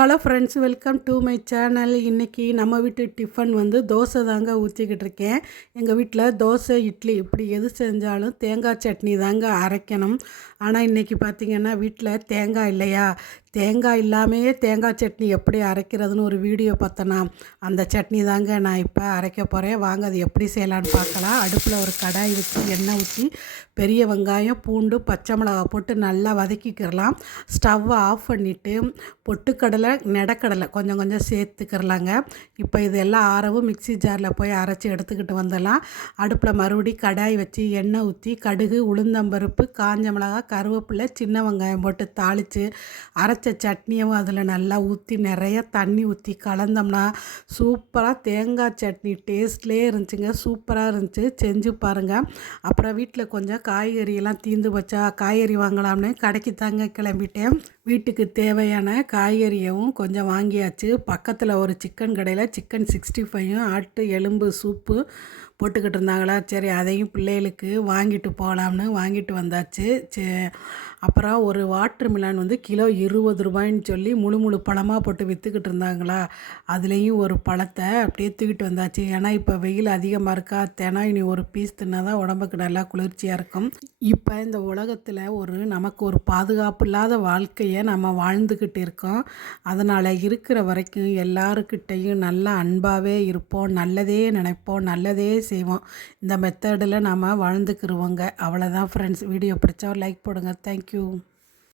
Hello friends, welcome to my channel. இன்றைக்கி நம்ம வீட்டு டிஃபன் வந்து தோசை தாங்க ஊற்றிக்கிட்டு இருக்கேன். எங்கள் வீட்டில் தோசை, இட்லி இப்படி எது செஞ்சாலும் தேங்காய் சட்னி தாங்க அரைக்கணும். ஆனால் இன்றைக்கி பார்த்திங்கன்னா வீட்டில் தேங்காய் இல்லையா, தேங்காய் இல்லாமையே தேங்காய் சட்னி எப்படி அரைக்கிறதுன்னு ஒரு வீடியோ பார்த்தேன்னா அந்த சட்னி தாங்க நான் இப்போ அரைக்க போகிறேன். வாங்க அது எப்படி செய்யலான்னு பார்க்கலாம். அடுப்பில் ஒரு கடாய் வச்சு எண்ணெய் ஊற்றி பெரிய வெங்காயம், பூண்டு, பச்சை மிளகா போட்டு நல்லா வதக்கிக்கிறலாம். ஸ்டவ்வை ஆஃப் பண்ணிவிட்டு பொட்டுக்கடலை, நெடக்கடலை கொஞ்சம் கொஞ்சம் சேர்த்துக்கிறலாங்க. இப்போ இதெல்லாம் ஆறவும் மிக்சி ஜாரில் போய் அரைச்சி எடுத்துக்கிட்டு வந்துடலாம். அடுப்பில் மறுபடியும் கடாய் வச்சு எண்ணெய் ஊற்றி கடுகு, உளுந்தம்பருப்பு, காஞ்ச மிளகா, கருவேப்பிலை, சின்ன வெங்காயம் போட்டு தாளித்து அரைச்ச சட்னியும் அதில் நல்லா ஊற்றி நிறைய தண்ணி ஊற்றி கலந்தோம்னா சூப்பராக தேங்காய் சட்னி டேஸ்ட்லேயே இருந்துச்சுங்க. சூப்பராக இருந்துச்சு, செஞ்சு பாருங்கள். அப்புறம் வீட்டில் கொஞ்சம் காய்கறியெல்லாம் தீர்ந்து வச்சா காய்கறி வாங்கலாம்னு கடைக்கு தாங்க கிளம்பிட்டேன். வீட்டுக்கு தேவையான காய்கறியவும் கொஞ்சம் வாங்கியாச்சு. பக்கத்தில் ஒரு சிக்கன் கடையில் சிக்கன் 65யும் ஆட்டு எலும்பு சூப்பு போட்டுக்கிட்டு இருந்தாங்களா, சரி அதையும் பிள்ளைகளுக்கு வாங்கிட்டு போகலாம்னு வாங்கிட்டு வந்தாச்சு. அப்புறம் ஒரு வாட்டர் மிலான் வந்து கிலோ 20 ரூபாய்ன்னு சொல்லி முழு முழு பழமாக போட்டு விற்றுக்கிட்டு இருந்தாங்களா, அதுலேயும் ஒரு பழத்தை அப்படியே தூக்கிட்டு வந்தாச்சு. ஏன்னா இப்போ வெயில் அதிகமாக இருக்கா, இனி ஒரு பீஸ் தின்னா தான் உடம்புக்கு நல்லா குளிர்ச்சியாக இருக்கும். இப்போ இந்த உலகத்தில் நமக்கு ஒரு பாதுகாப்பு இல்லாத வாழ்க்கையை நம்ம வாழ்ந்துக்கிட்டு இருக்கோம். அதனால் இருக்கிற வரைக்கும் எல்லாருக்கிட்டையும் நல்லா அன்பாகவே இருப்போம், நல்லதே நினைப்போம், நல்லதே செய்வோம். இந்த மெத்தடில் நம்ம வாழ்ந்துக்கிருவோங்க. அவ்வளோதான் ஃப்ரெண்ட்ஸ். வீடியோ பிடிச்சா லைக் போடுங்க. தேங்க்யூ.